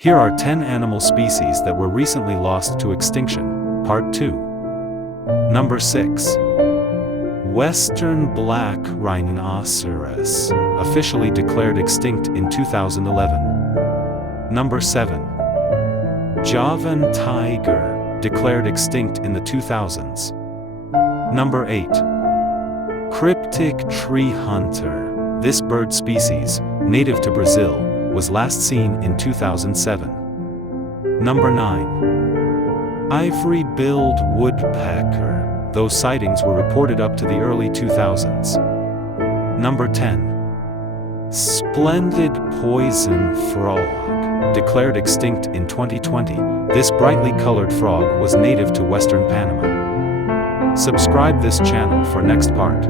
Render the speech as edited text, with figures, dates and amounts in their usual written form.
Here are 10 animal species that were recently lost to extinction, Part 2. Number 6. Western black rhinoceros, officially declared extinct in 2011. Number 7. Javan tiger, declared extinct in the 2000s. Number 8. Cryptic tree hunter. This bird species, native to Brazil, was last seen in 2007. Number 9. Ivory-billed woodpecker. Those sightings were reported up to the early 2000s. Number 10. Splendid poison frog, declared extinct in 2020. This brightly colored frog was native to Western Panama. Subscribe this channel for next part.